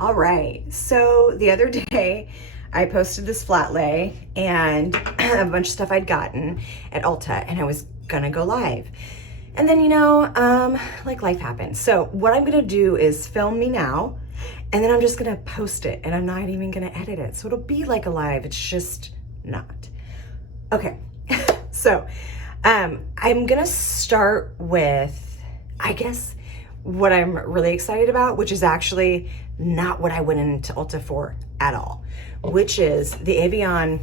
All right, so the other day I posted this flat lay and a bunch of stuff I'd gotten at Ulta, and I was gonna go live. And then, you know, like life happens. So what I'm gonna do is film me now, and then I'm just gonna post it, and I'm not even gonna edit it. So it'll be like a live, it's just not. Okay, so I'm gonna start with, I guess, what I'm really excited about, which is actually not what I went into Ulta for at all, which is the Evian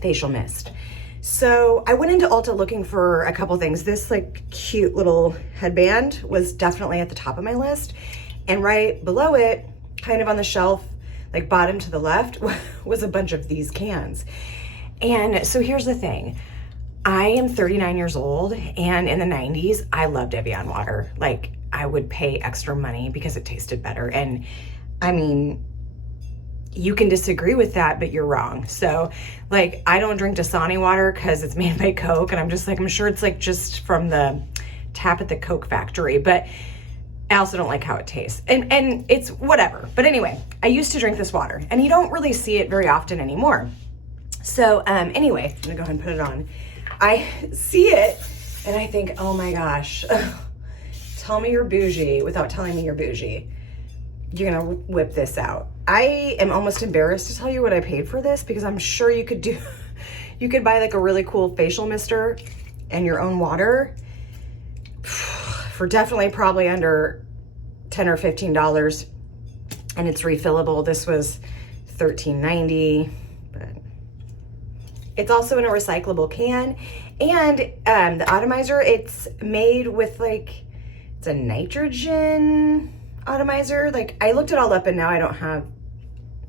facial mist. So I went into Ulta looking for a couple things. This like cute little headband was definitely at the top of my list. And right below it, kind of on the shelf, like bottom to the left, was a bunch of these cans. And so here's the thing. I am 39 years old, and in the 90s, I loved Evian water. Like, I would pay extra money because it tasted better. And I mean, you can disagree with that, but you're wrong. So like, I don't drink Dasani water because it's made by Coke, and I'm just like, I'm sure it's like just from the tap at the Coke factory, but I also don't like how it tastes. And it's whatever. But anyway, I used to drink this water, and you don't really see it very often anymore. So anyway, I'm gonna go ahead and put it on. I see it and I think, oh my gosh, tell me you're bougie without telling me you're bougie. You're gonna whip this out. I am almost embarrassed to tell you what I paid for this, because I'm sure you could buy like a really cool facial mister and your own water for definitely probably under $10 or $15, and it's refillable. This was $13.90, but it's also in a recyclable can. And the atomizer, it's made with like, it's a nitrogen atomizer. Like, I looked it all up and now I don't have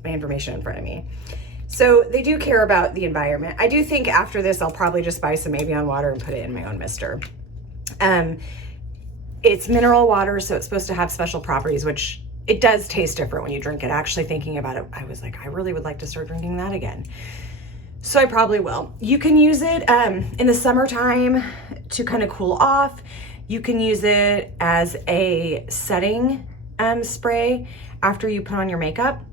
my information in front of me. So they do care about the environment. I do think after this, I'll probably just buy some Evian water and put it in my own mister. It's mineral water, so it's supposed to have special properties, which it does taste different when you drink it. Actually, thinking about it, I was like, I really would like to start drinking that again. So I probably will. You can use it in the summertime to kind of cool off. You can use it as a setting spray after you put on your makeup.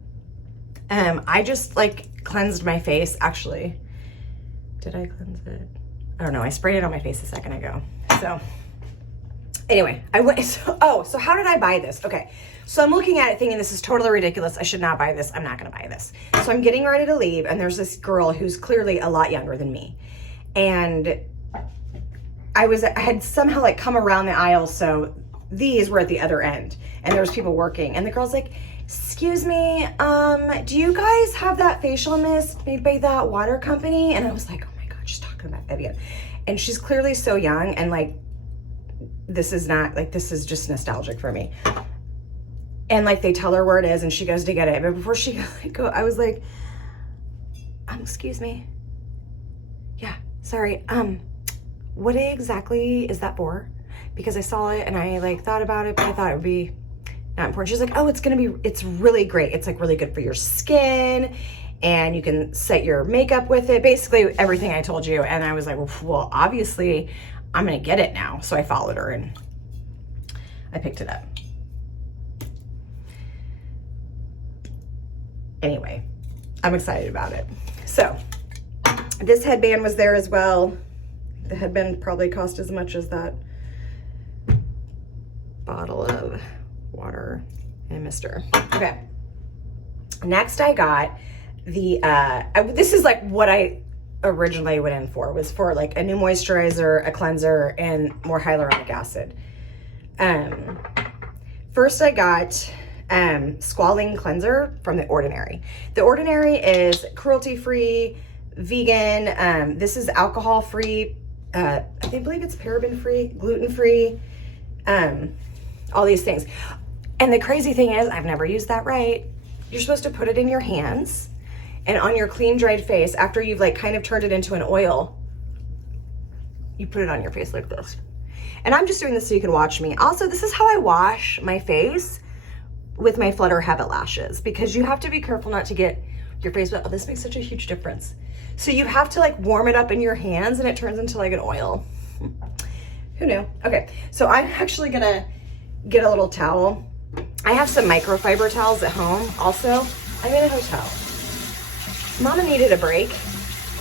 I just like cleansed my face. Actually, did I cleanse it? I don't know. I sprayed it on my face a second ago. So anyway, so how did I buy this? Okay. So I'm looking at it thinking, this is totally ridiculous. I should not buy this. I'm not going to buy this. So I'm getting ready to leave, and there's this girl who's clearly a lot younger than me. And I had somehow like come around the aisle, so these were at the other end, and there was people working, and the girl's like, excuse me, do you guys have that facial mist made by that water company? And I was like, oh my God, she's talking about Evian. And she's clearly so young, and like, this is not, like, this is just nostalgic for me. And like, they tell her where it is, and she goes to get it. But before she go, I was like, excuse me. Yeah, sorry. What exactly is that for? Because I saw it and I like thought about it, but I thought it would be not important. She's like, oh, it's really great. It's like really good for your skin, and you can set your makeup with it. Basically everything I told you. And I was like, well, obviously I'm gonna get it now. So I followed her and I picked it up. Anyway, I'm excited about it. So this headband was there as well. The headband probably cost as much as that bottle of water and mister. Okay. Next I got the, this is like what I originally went in for, was for like a new moisturizer, a cleanser, and more hyaluronic acid. First I got Squalane Cleanser from The Ordinary. The Ordinary is cruelty-free, vegan. This is alcohol-free. I believe it's paraben-free, gluten-free, all these things. And the crazy thing is, I've never used that right. You're supposed to put it in your hands and on your clean, dried face after you've like kind of turned it into an oil. You put it on your face like this. And I'm just doing this so you can watch me. Also, this is how I wash my face with my Flutter Habit lashes, because you have to be careful not to get your face wet. Oh, this makes such a huge difference. So you have to like warm it up in your hands and it turns into like an oil. Who knew? Okay, so I'm actually gonna get a little towel. I have some microfiber towels at home also. I'm in a hotel. Mama needed a break,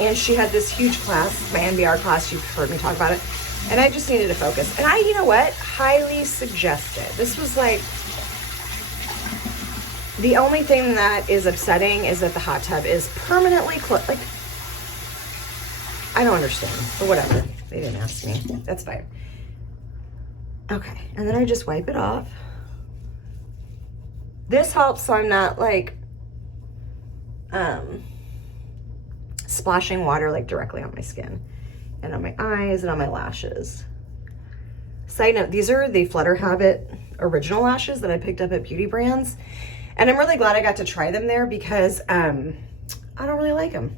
and she had this huge class, my NBR class, you've heard me talk about it, and I just needed to focus. And you know what? Highly suggest it. This was like, the only thing that is upsetting is that the hot tub is permanently closed. Like, I don't understand, but whatever. They didn't ask me. That's fine. Okay, and then I just wipe it off. This helps so I'm not like splashing water like directly on my skin and on my eyes and on my lashes. Side note, these are the Flutter Habit original lashes that I picked up at Beauty Brands. And I'm really glad I got to try them there because I don't really like them.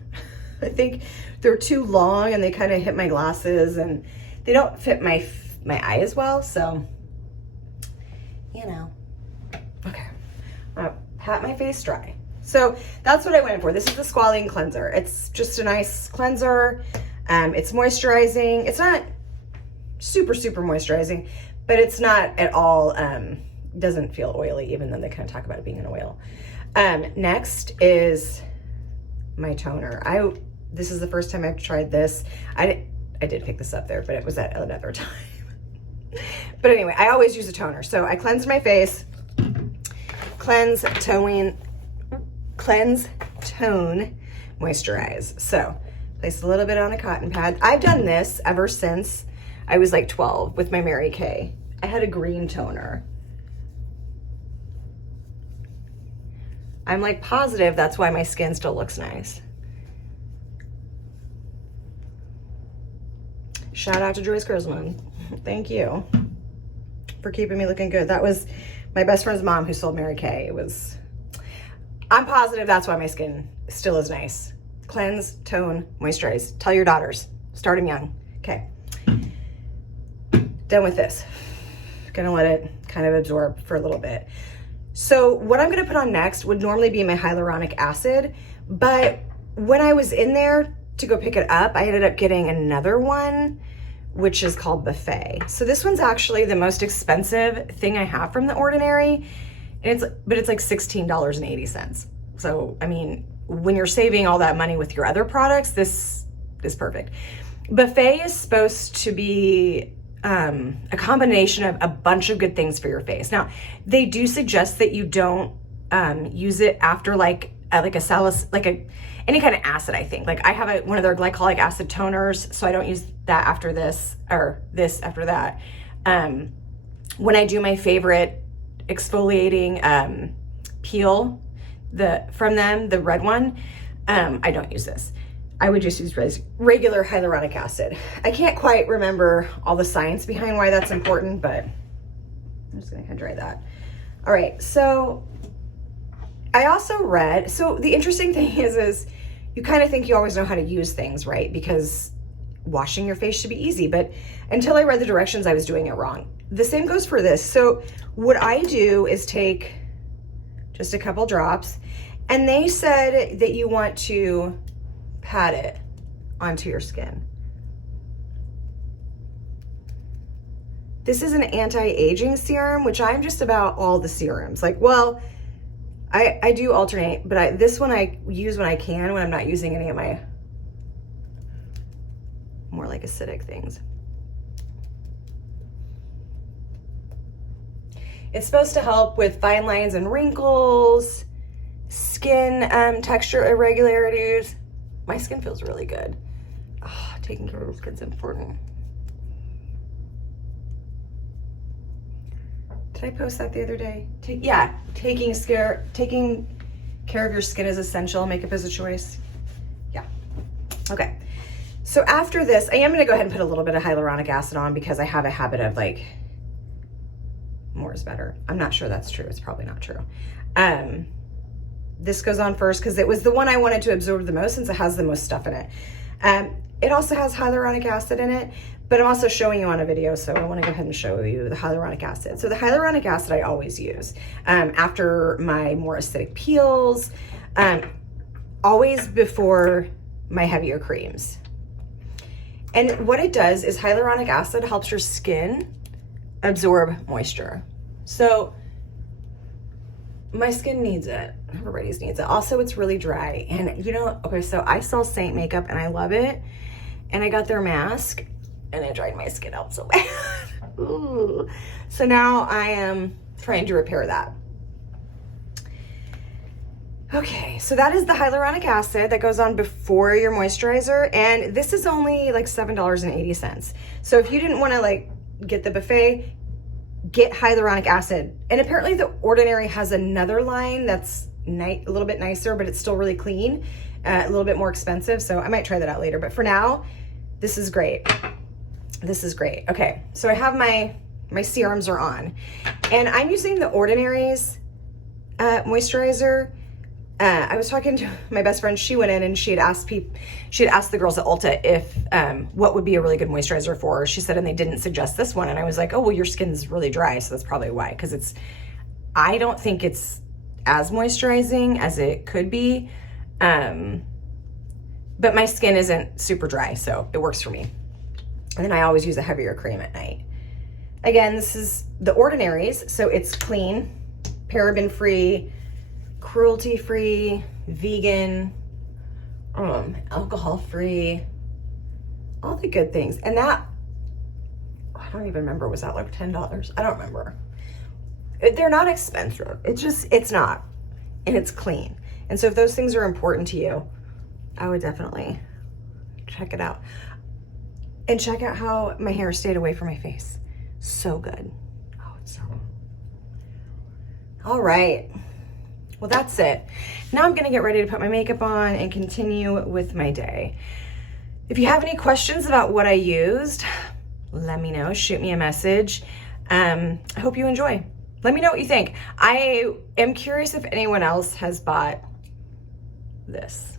I think they're too long and they kind of hit my glasses and they don't fit my eye as well. So, you know, okay. Pat my face dry. So that's what I went for. This is the Squalane Cleanser. It's just a nice cleanser. It's moisturizing. It's not super, super moisturizing, but it's not at all, doesn't feel oily, even though they kind of talk about it being an oil. Next is my toner. This is the first time I've tried this. I did pick this up there, but it was at another time. But anyway, I always use a toner. So I cleanse my face, cleanse, tone, moisturize. So place a little bit on a cotton pad. I've done this ever since I was like 12 with my Mary Kay. I had a green toner. I'm like positive that's why my skin still looks nice. Shout out to Joyce Kurzman. Thank you for keeping me looking good. That was my best friend's mom who sold Mary Kay. I'm positive that's why my skin still is nice. Cleanse, tone, moisturize. Tell your daughters. Start them young. Okay. Done with this. Gonna let it kind of absorb for a little bit. So what I'm gonna put on next would normally be my hyaluronic acid, but when I was in there to go pick it up, I ended up getting another one, which is called Buffet. So this one's actually the most expensive thing I have from The Ordinary, and it's like $16.80. So, I mean, when you're saving all that money with your other products, this is perfect. Buffet is supposed to be a combination of a bunch of good things for your face. Now, they do suggest that you don't use it after like any kind of acid, I think. Like I have one of their glycolic acid toners, so I don't use that after this, or this after that. When I do my favorite exfoliating peel from them, the red one, I don't use this. I would just use regular hyaluronic acid. I can't quite remember all the science behind why that's important, but I'm just gonna kind of dry that. All right, so I also read, so the interesting thing is you kind of think you always know how to use things, right? Because washing your face should be easy, but until I read the directions, I was doing it wrong. The same goes for this. So what I do is take just a couple drops, and they said that you want to pat it onto your skin. This is an anti-aging serum, which I'm just about all the serums. Like, well, I do alternate, but this one I use when I can, when I'm not using any of my more like acidic things. It's supposed to help with fine lines and wrinkles, skin texture irregularities. My skin feels really good. Oh, taking care of your skin's important. Did I post that the other day? Taking care of your skin is essential. Makeup is a choice. Yeah. Okay. So after this, I am going to go ahead and put a little bit of hyaluronic acid on because I have a habit of like, more is better. I'm not sure that's true. It's probably not true. This goes on first because it was the one I wanted to absorb the most since it has the most stuff in it. It also has hyaluronic acid in it, but I'm also showing you on a video, so I want to go ahead and show you the hyaluronic acid. So the hyaluronic acid I always use after my more acidic peels, always before my heavier creams. And what it does is hyaluronic acid helps your skin absorb moisture. So my skin needs it. Everybody's needs it. Also, it's really dry. And you know, okay, so I sell Saint makeup and I love it. And I got their mask and it dried my skin out so bad. Ooh. So now I am trying to repair that. Okay, so that is the hyaluronic acid that goes on before your moisturizer. And this is only like $7.80. So if you didn't want to like get the buffet, get hyaluronic acid. And apparently The Ordinary has another line that's a little bit nicer, but it's still really clean, a little bit more expensive. So I might try that out later. But for now, this is great. This is great. Okay, so I have my serums are on. And I'm using The Ordinary's moisturizer. I was talking to my best friend. She went in and she had asked the girls at Ulta if what would be a really good moisturizer for her. She said, and they didn't suggest this one. And I was like, oh, well, your skin's really dry, so that's probably why. Because I don't think it's as moisturizing as it could be. But my skin isn't super dry, so it works for me. And then I always use a heavier cream at night. Again, this is The Ordinary's, so it's clean, paraben-free, cruelty-free, vegan, alcohol-free, all the good things. And that, I don't even remember, was that like $10? I don't remember. They're not expensive. It's not. And it's clean. And so if those things are important to you, I would definitely check it out. And check out how my hair stayed away from my face. So good. Oh, it's so good. All right. Well, that's it. Now I'm gonna get ready to put my makeup on and continue with my day. If you have any questions about what I used, let me know, shoot me a message. I hope you enjoy. Let me know what you think. I am curious if anyone else has bought this.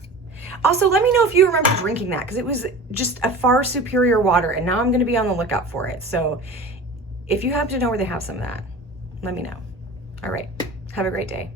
Also, let me know if you remember drinking that, because it was just a far superior water, and now I'm gonna be on the lookout for it. So if you happen to know where they have some of that, let me know. All right, have a great day.